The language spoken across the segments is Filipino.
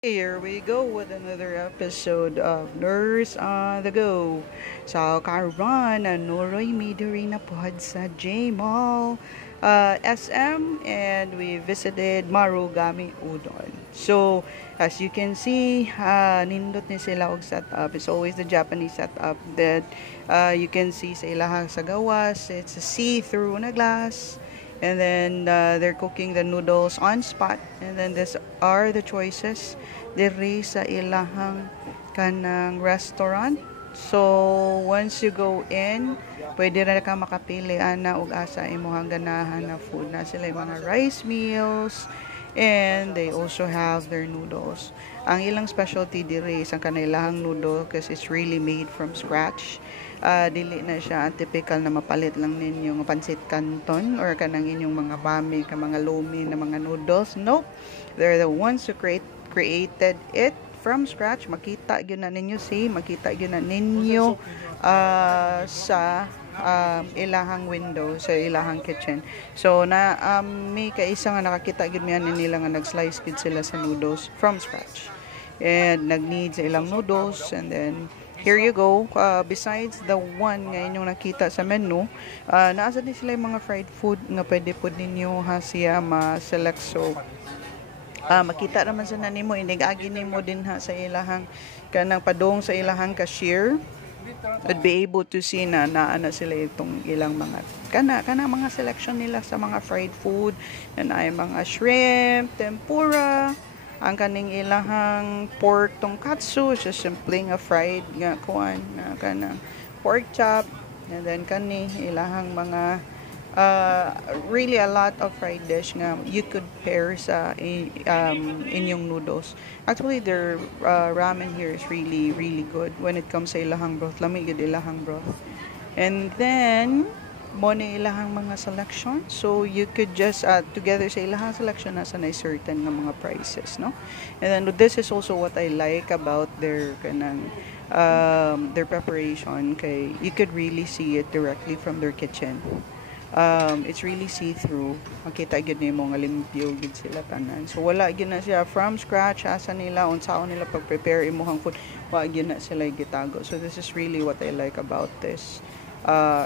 Here we go with another episode of Nurse on the Go. So, karon nuroy mi diri na pod sa J-Mall SM, and we visited Marugami Udon. So, as you can see, nindot ni sila og setup. It's always the Japanese setup that you can see sa ilahang sa gawas. It's a see-through na glass. And then they're cooking the noodles on spot, and then these are the choices diri sa ilahang kanang restaurant. So once you go in, pwede ra ka makapili ana og asa imong ganahan na food. Na sila yung mga rice meals, and they also have their noodles. Ang ilang specialty diri sa kanilahang noodle kasi it's really made from scratch. Dili na siya typical na mapalit lang ninyong pansit canton or kanang inyong mga bami ka mga lomi na mga noodles. Nope, they're the ones who created it from scratch. Makita gyud na ninyo, makita gyud na ninyo sa ilahang window sa ilahang kitchen. So na may kaisa nga nakakita gyud mi ani nila nga nag-slice gid sila sa noodles from scratch. And nag-need sa ilang noodles, and then here you go. Besides the one nga inyong nakita sa menu, naasa din sila yung mga fried food nga pwede po ninyo siya ma-select. So, makita naman sa nanimo, inigagi nimo din sa ilahang kanang padong sa ilahang cashier. Would be able to see na naana sila itong ilang mga mga selection nila sa mga fried food, na ay mga shrimp, tempura, ang kaning ilahang pork tonkatsu, just simpleng a fried nga kuan na kanang pork chop, and then kani ilahang mga really a lot of fried dish nga you could pair sa inyong noodles. Actually, their ramen here is really good when it comes sa ilahang broth. Lami gid ilahang broth. And then mo ni ilahang mga selection, so you could just together sa ilahang selection nasa na certain nga mga prices, no? And then this is also what I like about their kanang their preparation, kay you could really see it directly from their kitchen. It's really see-through. Makita gyud nimo nga limpyo gid sila tanan. So wala gyud na siya from scratch asa nila unsaon nila pag-prepare imong food. Wa gyud na sila gitago. So this is really what I like about this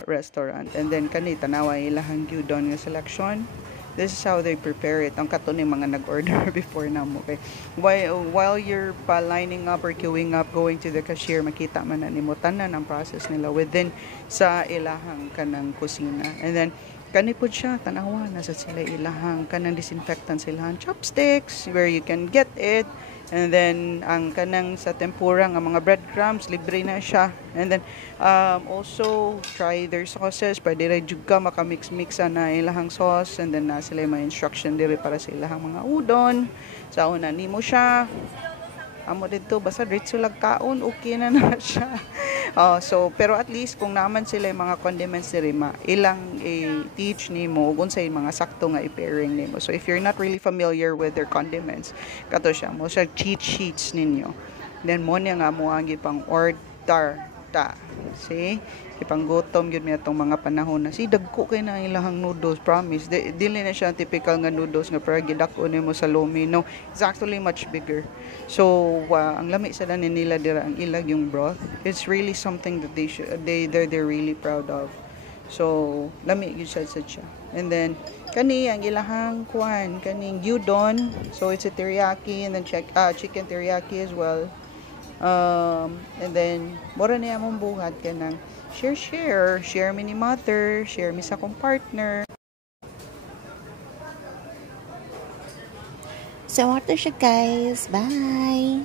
restaurant. And then kani tanawa ilahang gyudon nga selection. This is how they prepare it. Ang kato ni mga nag-order before na mo. Okay. While you're lining up or queuing up, going to the cashier, makita man na nimo tanan ang process nila within sa ilahang kanang kusina. And then kani po siya tanawa nasa sila ilahang kanang disinfectant silang chopsticks where you can get it. And then ang kanang sa tempura nga mga breadcrumbs, libre na siya. And then also try their sauces. Pwede rin jud ka makamix-mix na ilahang sauce, and then na sila may instruction diri para sa ilahang mga udon. Sa una nimo siya amo dito basta diretso lang kaon, okay na na siya. So pero at least kung naman sila yung mga condiments diri ilang i-teach nimo ug unsay mga sakto nga i-pairing nimo. So if you're not really familiar with their condiments, kato siya mo siya cheat sheets ninyo. Then mo niya nga mo ang gipang order ta. See? Ipanggutom gyud mi atong mga panahon na si dagko kay na ilahang noodles, promise. Dili na siya typical nga noodles nga para gidako nimo sa lomi. No, it's actually much bigger. So ang lami sa danin nila dira ang ilag yung broth. It's really something that they're really proud of. So lami gyud siya. And then kani ang ilahang kuan kaning gyudon. So it's a teriyaki, and then chicken teriyaki as well. And then mura niya mong buhat ka ng share me ni mother, share me sa akong partner. So, water siya guys. Bye!